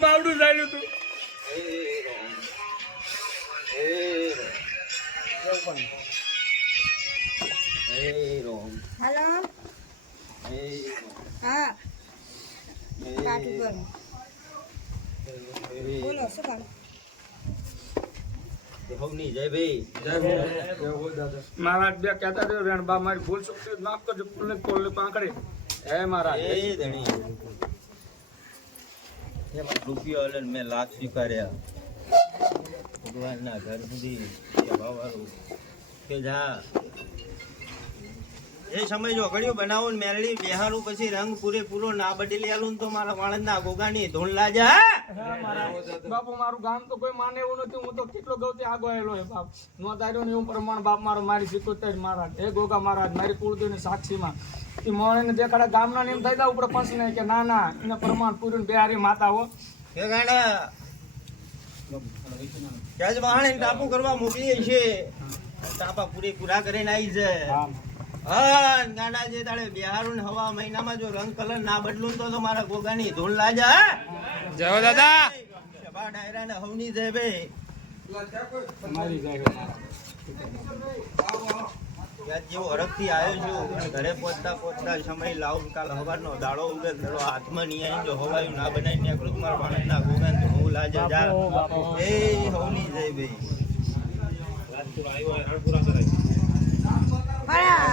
બાવડું ચાલ્યું તું હેલો હા કાટું કરું બોલો શું કામ હવની જય ભાઈ મહારાજ બે કહેતા હતા રેણબા મારી ભૂલ ચૂકતી માફ કરજો પોલને પાંકડે હે મહારાજ એ ધણી એમાં રૂપિયો લઈને મેં લાખ સ્વીકાર્યા ભગવાનના ઘર સુધી વાળું કે જા એ સમય જો ઘડિયું બનાવું ને મેરડી બેહારું પછી રંગ પૂરેપૂરો ના બદલી આલું ને તો મારા વાળંદના ગોગાની ધૂન લાજા બાપુ મારું ગામ તો કોઈ માને એવું નથી હું તો કેટલો ગૌથી આગો આવેલો હે બાપ નો તાર્યો ને એવું પ્રમાણ બાપ મારો મારી 77 મહારાજ હે ગોગા મહારાજ મારી કુળદેવની સાક્ષીમાં એ મોણે દેખાડે ગામના ને એમ થઈ જાય ઉપર પંચ ને કે ના ના એને પ્રમાણ પૂરું બિહારી માતા હો કે ગાડા ક્યાં વાહણે ટાપુ કરવા મોકલીએ છે ટાપા પૂરેપૂરા કરીને આવી છે હા ગાડા જે તાળે બિહારું ને હવા મહિનામાં જો રંગ કલર ના બદલું તો મારા ગોગાની ધૂન લાજા જય દાદા બા ડાયરા ને હવની જય ભાઈ મારી જાય યાદ જેવો હરખથી આવ્યો છું અને ઘરે પહોંચતા સમય લાવ કાલ હવારનો દાડો ઉગે દાડો હાથમાં નહીં આવી જો હવાયું ના બનાવી નીકળું મારા બાળકના ગોગાન તો હું લાજે જા એ હવની જય ભાઈ બરા